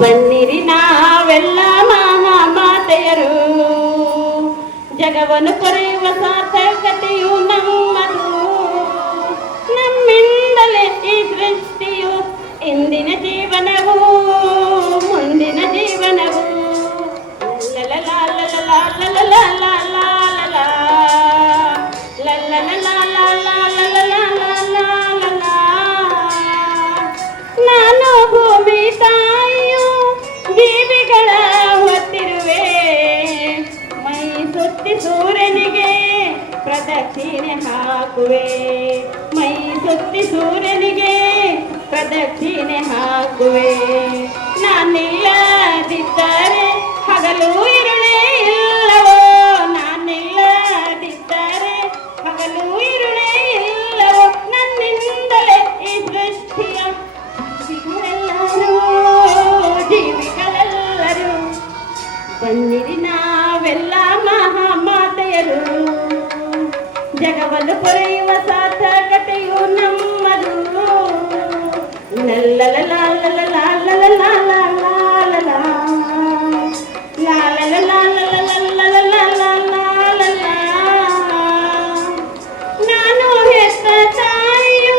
ಬನ್ನಿರಿ ನಾವೆಲ್ಲ ಮಹಾಮಾತೆಯರು, ಜಗವನ್ನು ಕೊರೆಯುವ ಸಾರ್ಥಕತೆಯು ನಮ್ಮದು. ನಮ್ಮಿಂದಲೇ ಈ ಸೃಷ್ಟಿಯು ಇಂದಿನ ಜೀವನವು ಮುಂದಿನ ಜೀವನವು. ನಾನು ಭೂಮಿ ತಾಯಿಯು ಜೀವಿಗಳ ಹೊತ್ತಿರುವೆ, ಮೈ ಸುತ್ತಿ ಸೂರ್ಯನಿಗೆ ಪ್ರದಕ್ಷಿಣೆ ಹಾಕುವೆ, ಮೈ ಸುತ್ತಿ ಸೂರ್ಯನಿಗೆ ಪ್ರದಕ್ಷಿಣೆ ಹಾಕುವೆ. ನಾನಿಲ್ಲದಿದ್ದರೆ ಹಗಲು ಇರುಳೇ ಇಲ್ಲವೋ, ನಾನಿಲ್ಲದಿದ್ದರೆ ಹಗಲು ಇರುಳೇ ಇಲ್ಲವೋ. ನನ್ನಿಂದಲೇ ಈ ಸೃಷ್ಟಿಯ ಜೀವಿಗಳೆಲ್ಲರೂ ಬನ್ನಿರಿ ನಾವೆಲ್ಲ ಮಹಾಮಾತೆಯರು, ಜಗವನ್ನು ಕೊರೆಯುವ ಸಾರ್ಥಕತೆಯು ನಮ್ಮದು. ನಾನು ಹೆತ್ತ ತಾಯಿಯು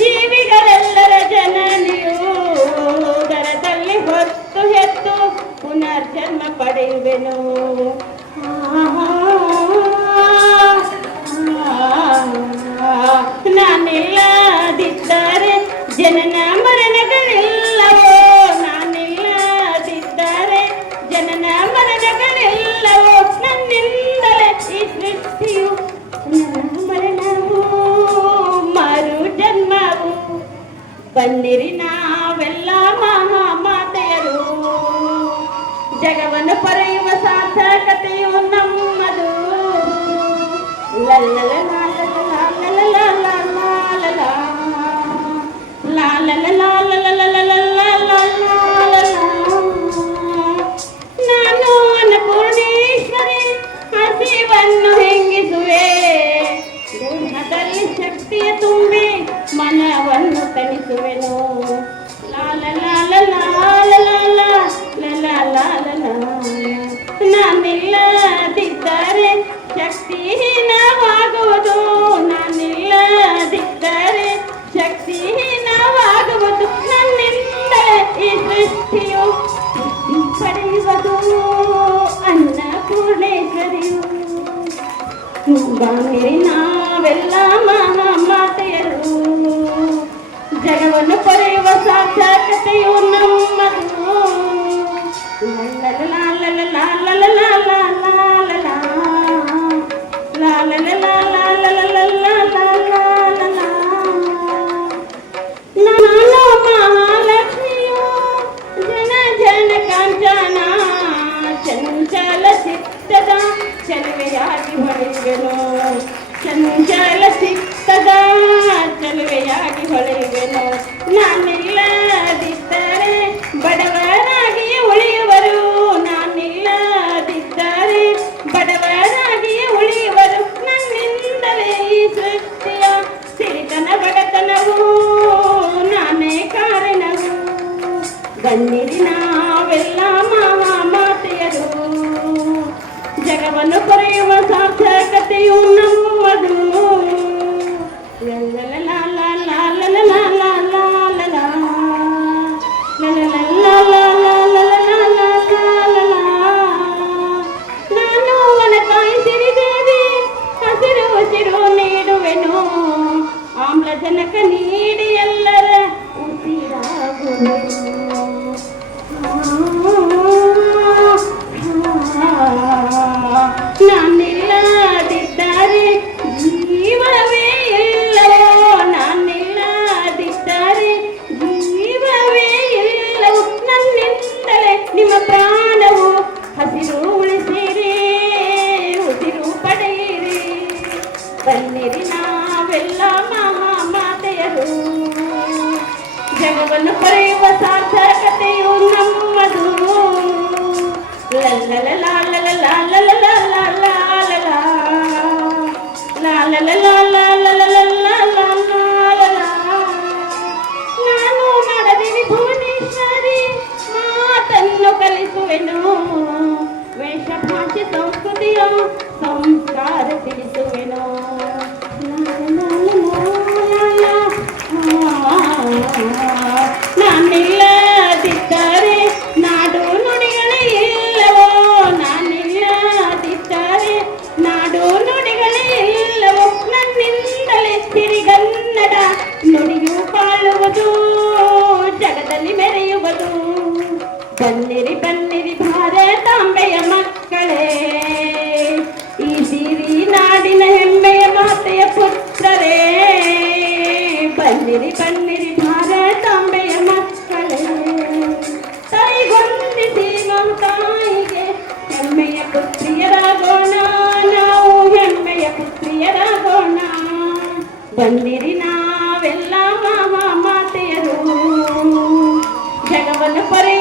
ಜೀವಿಗಳೆಲ್ಲರ ಜನನಿಯು, ದರದಲ್ಲಿ ಹೊತ್ತು ಹೆತ್ತು ಪುನರ್ಜನ್ಮ ಪಡೆಯುವೆನು. ನಾನಿಲ್ಲದಿದ್ದರೆ ಜನನ ಮರಣಗಳಿಲ್ಲವೋ, ನಾನಿಲ್ಲದಿದ್ದರೆ ಜನನ ಮರಣಗಳಿಲ್ಲವೋ. ನನ್ನಿಂದಲೇ ಈ ಸೃಷ್ಟಿಯು ಮರಣವು ಮರು ಜನ್ಮವು. ಬನ್ನಿರಿ ನಾವೆಲ್ಲ ಮಹಾಮಾತೆಯರು, ಜಗವನ್ನು ಪರೆಯುವ ಸಾರ್ಥಕತೆಯು ನಮ್ಮದು. ನಾನು ಅನ್ನಪೂರ್ಣೇಶ್ವರಿ ಹಸಿವನ್ನು ಹೆಂಗಿಸುವೆ, ದೇಹದಲ್ಲಿ ಶಕ್ತಿಯ ತುಂಬಿ ಮನವನ್ನು ತಣಿಸುವೆನು. ನಾನಿಲ್ಲದಿದ್ದರೆ ಶಕ್ತಿಹೀನವಾಗುವುದು, ನಾನಿಲ್ಲದಿದ್ದರೆ ಶಕ್ತಿಹೀನವಾಗುವುದು. ನನ್ನಿಂದಲೇ ಈ ಸೃಷ್ಟಿಯು ಪಡೆಯುವುದು ಅನ್ನಪೂರ್ಣೇಶ್ವರಿಯು. ಬನ್ನಿರಿ ನಾವೆಲ್ಲ ಮಹಾಮಾತೆಯರು, ಜಗವನ್ನು ಕೊರೆಯುವ ಸಾರ್ಥಕತೆಯು ನಮ್ಮದು. ನಾನು ಮಹಾಲಕ್ಷ್ಮಿಯು ಜನ ಜನ ಕಾಂಚನ, ಚಂಚಲ ಚಿತ್ತದ ಚೆಲುವೆಯಾಗಿ ಹೊಳೆಯುವೆನು, ಚಂಚಲ ಚಿತ್ತದ ಚೆಲುವೆಯಾಗಿ ಹೊಳೆಯುವೆನು. ನಾನಿಲ್ಲದಿದ್ದರೆ ಬಡವರಾಗಿಯೇ ಉಳಿಯುವರು, ನಾನಿಲ್ಲದಿದ್ದರೆ ಬಡವರಾಗಿಯೇ ಉಳಿಯುವರು. ನನ್ನಿಂದಲೇ ಈ ಸೃಷ್ಟಿಯ ಸಿರಿತನ ಬಡತನವು ನಾನೇ ಕಾರಣವು. ಬನ್ನಿರಿ ನಾವೆಲ್ಲ ಮಹಾಮಾತೆಯರು, ಜಗವನ್ನು ಕೊರೆಯುವ ಸಾರ್ಥಕತೆಯು ನಮ್ಮದು. ನಾನು ವನತಾಯಿ ಸಿರಿದೇವಿ ಹಸಿರು ಉಸಿರು ನೀಡುವೆನು, ಆಮ್ಲಜನಕ ನೀಡಿ ಎಲ್ಲರ ಉಸಿರಾಗುವೆನು. ನಾನಿಲ್ಲದಿದ್ದರೆ ಜೀವವೇ ಇಲ್ಲವೋ, ಬನ್ನಿರಿ ಬನ್ನಿರಿ ಭಾರತಾಂಬೆಯ ಮಕ್ಕಳೇ, ಈ ಸಿರಿ ನಾಡಿನ ಹೆಮ್ಮೆಯ ಮಾತೆಯ ಪುತ್ರರೇ. ಬನ್ನಿರಿ ಬನ್ನಿರಿ ಭಾರತಾಂಬೆಯ ಮಕ್ಕಳೇ, ತಾಯಿಗೊಂದಿಸಿ ಮಮತಾಯಿಗೆ ಹೆಮ್ಮೆಯ ಪುತ್ರಿಯರಾಗೋಣ, ನಾವು ಹೆಮ್ಮೆಯ ಪುತ್ರಿಯರಾಗೋಣ. ಬನ್ನಿರಿ ನಾವೆಲ್ಲ ಮಾತೆಯರು, ಜಗವನ್ನು ಪರಿ